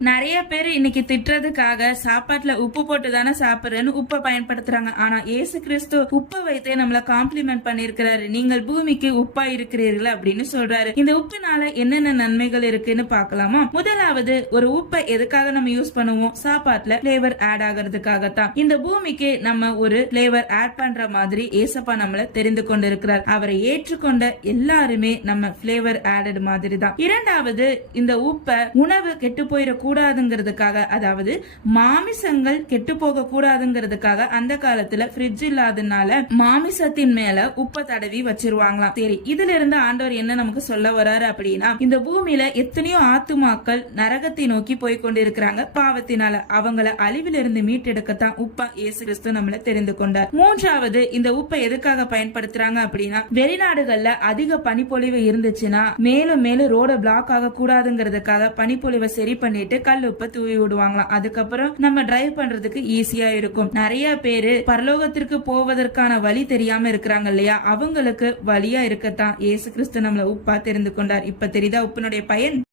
நிறைய பேர் இன்னைக்கு திட்டுறதுக்காக சாப்பாட்டுல உப்பு போட்டு தானே சாப்பிடுறேன்னு உப்பை பயன்படுத்துறாங்க. ஆனா ஏசு கிறிஸ்து உப்பை வைத்தே நம்மள காம்ப்ளிமெண்ட் பண்ணிருக்கிறாரு. நீங்கள் பூமிக்கு உப்பா இருக்கிறீர்கள் அப்படின்னு சொல்றாரு. இந்த உப்புனால என்னென்ன நன்மைகள் இருக்குன்னு பாக்கலாமா? முதலாவது, ஒரு உப்பை எதுக்காக நம்ம யூஸ் பண்ணுவோம்? சாப்பாட்டுல பிளேவர் ஆட் ஆகிறதுக்காகத்தான். இந்த பூமிக்கு நம்ம ஒரு பிளேவர் ஆட் பண்ற மாதிரி ஏசப்பா நம்மள தெரிந்து கொண்டிருக்கிறார். அவரை ஏற்றுக்கொண்ட எல்லாருமே நம்ம பிளேவர் ஆடட் மாதிரி தான். இரண்டாவது, இந்த உப்பை உணவு கெட்டு போயிட கூடாதுங்கிறதுக்காக, அதாவது மாமிசங்கள் கெட்டு போக கூடாதுங்கிறதுக்காக அந்த காலத்துல ஃப்ரிட்ஜ் இல்லாதனால மாமிசத்தின் மேல உப்பை தடவி வச்சிருவாங்களாம். சரி, இதுல இருந்து ஆண்டவர் என்ன நமக்கு சொல்ல வராரு அப்படின்னா, இந்த பூமியில எத்தனையோ ஆத்துமாக்கள் நரகத்தை நோக்கி போய் கொண்டிருக்கிறாங்க பாவத்தினால. அவங்கள அழிவிலிருந்து மீட்டெடுக்கத்தான் உப்பா இயேசு கிறிஸ்து நம்மள தெரிந்து கொண்டார். மூன்றாவது, இந்த உப்பை எதுக்காக பயன்படுத்துறாங்க அப்படின்னா, வெளிநாடுகள்ல அதிக பனிப்பொழிவு இருந்துச்சுன்னா மேலும் மேலும் ரோட பிளாக் ஆக கூடாதுங்கிறதுக்காக பனிப்பொழிவை சரி பண்ணிட்டு கல் உப்பை தூவி விடுவாங்களாம். அதுக்கப்புறம் நம்ம டிரைவ் பண்றதுக்கு ஈஸியா இருக்கும். நிறைய பேரு பரலோகத்திற்கு போவதற்கான வழி தெரியாம இருக்கிறாங்க இல்லையா, அவங்களுக்கு வழியா இருக்கத்தான் இயேசு கிறிஸ்து நம்மள உப்பா தெரிந்து கொண்டார். இப்ப தெரியுதா உப்பினுடைய பயன்?